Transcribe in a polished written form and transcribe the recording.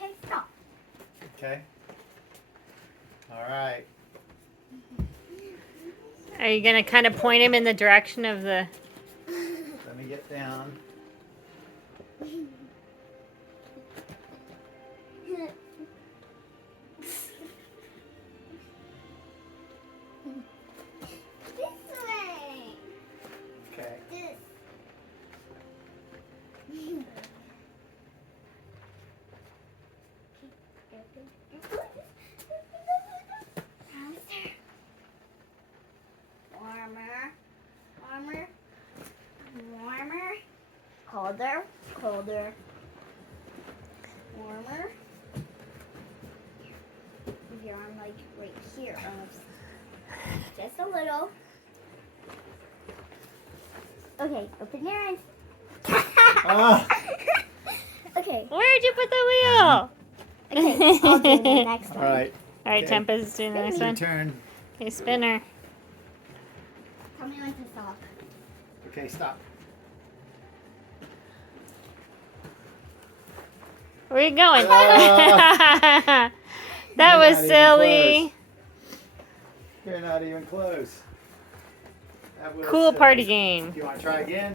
Okay, stop. Okay. All right. Are you gonna kind of point him in the direction of the? Let me get down. This way. Okay. This. Warmer, warmer, warmer, colder, colder, warmer. Your arm like right here, almost. Just a little. Okay, open your eyes. Ah. Okay, Where'd you put the wheel? okay, I'll do that next All time. right. All right, Okay. Tempest doing the next Your one. turn. Okay, spinner. Tell me when to stop. Okay, stop. Where are you going? Ah. That You're was not even silly. You're not even close. That was Cool silly. party game. Do you want to try again?